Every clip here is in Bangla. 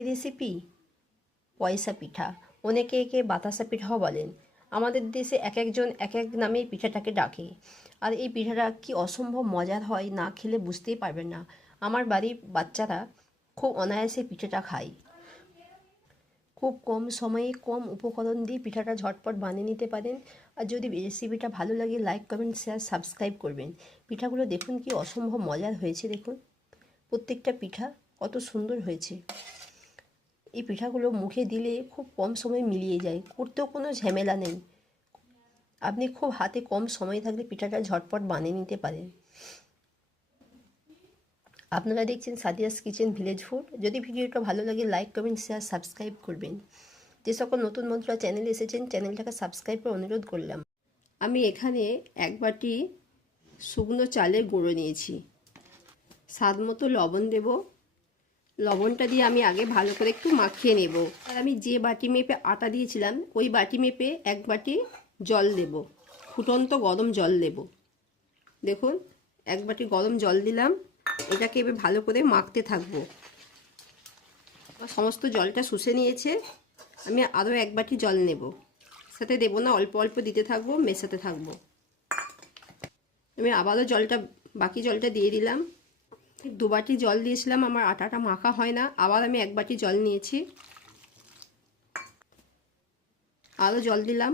রেসিপি পয়সা পিঠা। অনেকে একে বাতাসা পিঠাও বলেন। আমাদের দেশে এক একজন এক এক নামে পিঠাটাকে ডাকে। আর এই পিঠাটা কি অসম্ভব মজার হয় না খেলে বুঝতেই পারবেন না। আমার বাড়ির বাচ্চারা খুব অনায়াসে পিঠাটা খায়। খুব কম সময়ে কম উপকরণ দিয়ে পিঠাটা ঝটপট বানিয়ে নিতে পারেন। আর যদি রেসিপিটা ভালো লাগে, লাইক, কমেন্ট, শেয়ার, সাবস্ক্রাইব করবেন। পিঠাগুলো দেখুন কি অসম্ভব মজার হয়েছে দেখুন। প্রত্যেকটা পিঠা কত সুন্দর হয়েছে। এই পিঠাগুলো মুখে দিলে খুব কম সময় মিলিয়ে যায়, করতেও কোনো ঝামেলা নেই। আপনি খুব হাতে কম সময় থাকলে পিঠাটা ঝটপট বানিয়ে নিতে পারেন। আপনারা দেখছেন সাদিয়াস কিচেন ভিলেজ ফুড। যদি ভিডিওটা ভালো লাগে, লাইক, কমেন্ট, শেয়ার, সাবস্ক্রাইব করবেন। যে সকল নতুন বন্ধুরা চ্যানেলে এসেছেন, চ্যানেলটাকে সাবস্ক্রাইব করে অনুরোধ করলাম। আমি এখানে এক বাটি শুকনো চালের গুঁড়ো নিয়েছি। স্বাদ মতো লবণ দেব। লবণটা দিয়ে আমি আগে ভালো করে একটু মাখিয়ে নেব। আর আমি যে বাটি মেপে আটা দিয়েছিলাম, ওই বাটি মেপে এক বাটি জল দেব। ফুটন্ত গরম জল দেব। দেখুন, এক বাটি গরম জল দিলাম। এটাকে এবার ভালো করে মাখতে থাকব। সমস্ত জলটা শুষে নিয়েছে। আমি আরও এক বাটি জল নেব। সাথে দেবো না, অল্প অল্প দিতে থাকব, মেশাতে থাকব। আমি আবারও জলটা, বাকি জলটা দিয়ে দিলাম। দু বাটি জল দিয়েছিলাম, আমার আটাটা মাখা হয় না। আবার আমি এক বাটি জল নিয়েছি। আরও জল দিলাম।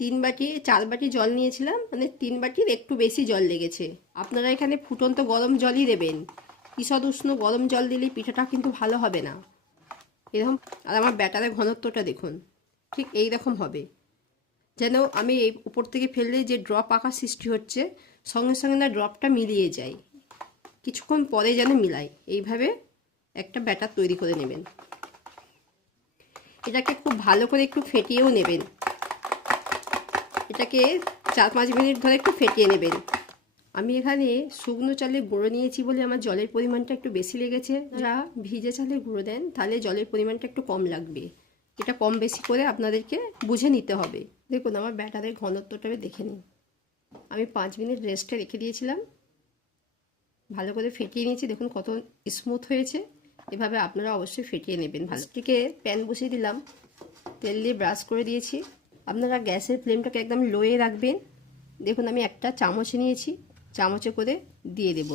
তিন বাটি, চার বাটি জল নিয়েছিলাম মানে তিন বাটির একটু বেশি জল লেগেছে। আপনারা এখানে ফুটন্ত গরম জলই দেবেন। ঈষদ উষ্ণ গরম জল দিলে পিঠাটা কিন্তু ভালো হবে না। এরকম, আর আমার ব্যাটারের ঘনত্বটা দেখুন, ঠিক এই রকম হবে। যেন আমি এই উপর থেকে ফেললে যে ড্রপ আঁকার সৃষ্টি হচ্ছে, সঙ্গে সঙ্গে না ড্রপটা মিলিয়ে যায়। কিছুক্ষণ পরে যেন মিলাই এইভাবে একটা ব্যাটার তৈরি করে নেবেন। এটাকে খুব ভালো করে একটু ফেটিয়েও নেবেন। এটাকে চার পাঁচ মিনিট ধরে একটু ফেটিয়ে নেবেন। আমি এখানে শুকনো চালে গুঁড়ো নিয়েছি বলে আমার জলের পরিমাণটা একটু বেশি লেগেছে। যারা ভিজে চালে গুঁড়ো দেন, তাহলে জলের পরিমাণটা একটু কম লাগবে। এটা কম বেশি করে আপনাদেরকে বুঝে নিতে হবে। দেখুন, আমার ব্যাটারের ঘনত্বটা আমি দেখে নিন আমি পাঁচ মিনিট রেস্টে রেখে দিয়েছিলাম। ভালো করে ফেটিয়ে নিয়েছি। দেখুন কত স্মুথ হয়েছে। এভাবে আপনারা অবশ্যই ফেটিয়ে নেবেন ভালো। প্যান বসিয়ে দিলাম। তেল দিয়ে ব্রাশ করে দিয়েছি। আপনারা গ্যাসের ফ্লেমটাকে একদম লোয়ে রাখবেন। দেখুন, আমি একটা চামচ নিয়েছি। চামচে করে দিয়ে দেব।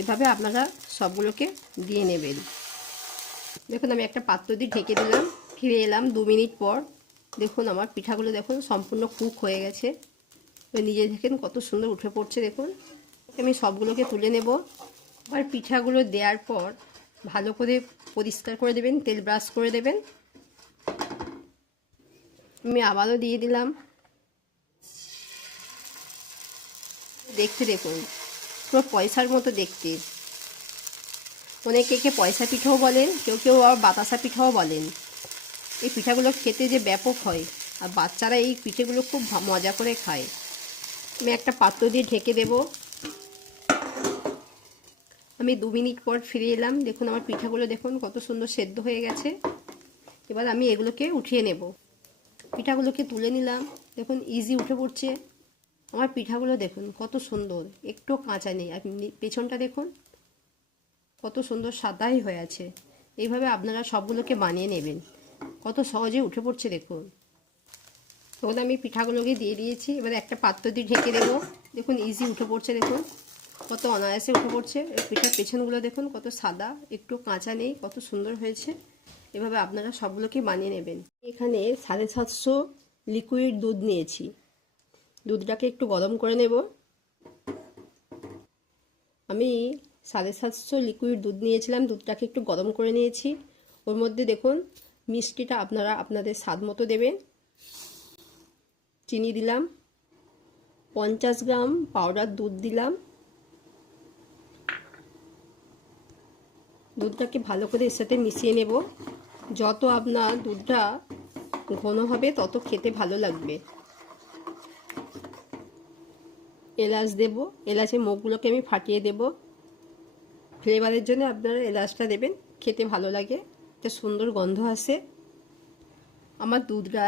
এভাবে আপনারা সবগুলোকে দিয়ে নেবেন দেখুন, আমি একটা পাত্র দিয়ে ঢেকে দিলাম, ফিরে এলাম দু মিনিট পর। দেখুন, আমার পিঠাগুলো দেখুন সম্পূর্ণ কুক হয়ে গেছে। নিজে দেখেন কত সুন্দর উঠে পড়ছে, দেখুন। আমি সবগুলোকে তুলে নেব। আর পিঠাগুলো দেওয়ার পর ভালো করে পরিষ্কার করে দেবেন, তেল ব্রাশ করে দেবেন। আমি আবারও দিয়ে দিলাম। দেখতে দেখুন, পুরো পয়সার মতো দেখতে। অনেকে কে পয়সা পিঠাও বলেন, কেউ কেউ আবার বাতাসা পিঠাও বলেন। এই পিঠাগুলো খেতে যে ব্যাপক হয়, আর বাচ্চারা এই পিঠেগুলো খুব মজা করে খায়। আমি একটা পাত্র দিয়ে ঢেকে দেবো। আমি দু মিনিট পর ফিরে এলাম। দেখুন, আমার পিঠাগুলো দেখুন, কত সুন্দর সেদ্ধ হয়ে গেছে। এবার আমি এগুলোকে উঠিয়ে নেব। পিঠাগুলোকে তুলে নিলাম। দেখুন ইজি উঠে পড়ছে। আমার পিঠাগুলো দেখুন, কত সুন্দর। একটু কাঁচা নেই। আপনি পেছনটা দেখুন। কত সুন্দর সাদাই হয়ে আছে। এইভাবে আপনারা সবগুলোকে বানিয়ে নেবেন। কত সহজে উঠে পড়ছে দেখুন। তখন আমি পিঠাগুলোকে দিয়ে দিয়েছি। এবার একটা পাত্র দিয়ে ঢেকে দেবো। দেখুন ইজি উঠে পড়ছে দেখুন। কত অনায়াসে উঠে পড়ছে। পিঠার পেছনগুলো দেখুন, কত সাদা, একটু কাঁচা নেই, কত সুন্দর হয়েছে। এভাবে আপনারা সবগুলোকে বানিয়ে নেবেন। এখানে সাড়ে সাতশো লিকুইড দুধ নিয়েছি। দুধটাকে একটু গরম করে নেব। আমি সাড়ে সাতশো লিকুইড দুধ নিয়েছিলাম। দুধটাকে একটু গরম করে নিয়েছি। ওর মধ্যে দেখুন, মিষ্টিটা আপনারা আপনাদের স্বাদ মতো দেবেন। চিনি দিলাম। পঞ্চাশ গ্রাম পাউডার দুধ দিলাম। দুধটাকে ভালো করে এর সাথে মিশিয়ে নেব। যত আপনার দুধটা ঘন হবে, তত খেতে ভালো লাগবে। এলাচ দেব। এলাচের মুখগুলোকে আমি ফাটিয়ে দেব। ফ্লেভারের জন্য আপনারা এলাচটা দেবেন, খেতে ভালো লাগে, একটা সুন্দর গন্ধ আসে। আমার দুধটা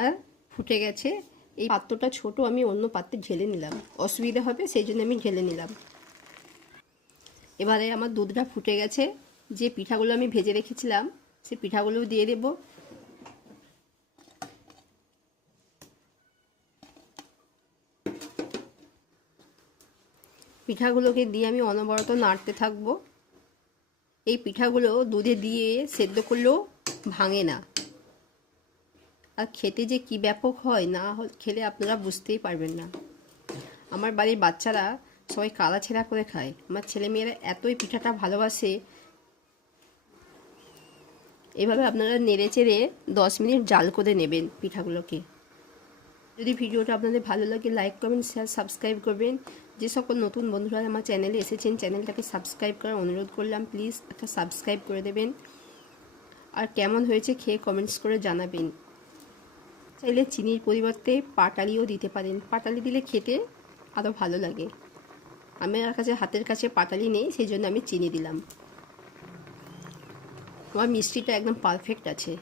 ফুটে গেছে, এই পাত্রটা ছোট, আমি অন্য পাত্রে ঢেলে নিলাম। অসুবিধা হবে, সেই জন্য আমি ঢেলে নিলাম। এবারে আমার দুধটা ফুটে গেছে, যে পিঠাগুলো আমি ভেজে রেখেছিলাম, সে পিঠাগুলো দিয়ে দেব। পিঠাগুলোকে দিয়ে আমি অনবরত নাড়তে থাকব। এই পিঠাগুলো দুধে দিয়ে সেদ্ধ করলেও ভাঙে না। আর খেতে যে কি ব্যাপক হয় না খেলে আপনারা বুঝতেই পারবেন না। আমার বাড়ির বাচ্চারা সবাই কালা ছেঁড়া করে খায়। আমার ছেলেমেয়েরা এতই পিঠাটা ভালোবাসে। এভাবে আপনারা নেড়ে চেড়ে দশ মিনিট জাল করে নেবেন পিঠাগুলোকে। যদি ভিডিওটা আপনাদের ভালো লাগে লাইক কমেন্ট শেয়ার সাবস্ক্রাইব করবেন। যে সকল নতুন বন্ধুরা আমার চ্যানেলে এসেছেন চ্যানেলটাকে সাবস্ক্রাইব করার অনুরোধ করলাম প্লিজ একটা সাবস্ক্রাইব করে দেবেন। আর কেমন হয়েছে খেয়ে কমেন্টস করে জানাবেন। চাইলে চিনির পরিবর্তে পাটালিও দিতে পারেন। পাটালি দিলে খেতে আরও ভালো লাগে। আমার কাছে, হাতের কাছে পাটালি নেই সেই জন্য আমি চিনি দিলাম। আমার মিষ্টিটা একদম পারফেক্ট আছে।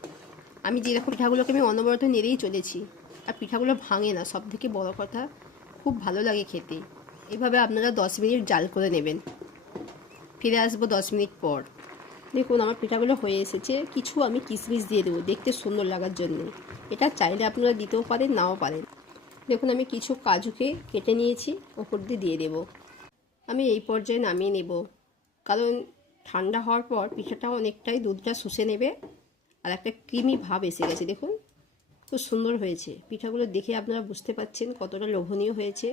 আমি যেরকম পিঠাগুলোকে আমি অনবরত নেড়েই চলেছি। আর পিঠাগুলো ভাঙে না সব থেকে বড় কথা, খুব ভালো লাগে খেতে। এভাবে আপনারা দশ মিনিট জাল করে নেবেন। ফিরে আসব দশ মিনিট পর। দেখুন, আমার পিঠাগুলো হয়ে এসেছে। কিছু আমি কিশমিশ দিয়ে দেবো, দেখতে সুন্দর লাগার জন্য। এটা চাইলে আপনারা দিতেও পারেন, নাও পারেন। দেখুন, আমি কিছু কাজুকে কেটে নিয়েছি, ওপর দিয়ে দিয়ে দেবো। আমি এই পর্যায়ে নামিয়ে নেব। কারণ ঠান্ডা হওয়ার পর পিঠাটা অনেকটাই দুধটা শুষে নেবে, আর একটা ক্রিমি ভাব এসে গেছে, দেখুন। খুব সুন্দর হয়েছে। পিঠাগুলো দেখে আপনারা বুঝতে পাচ্ছেন কতটা লোভনীয় হয়েছে।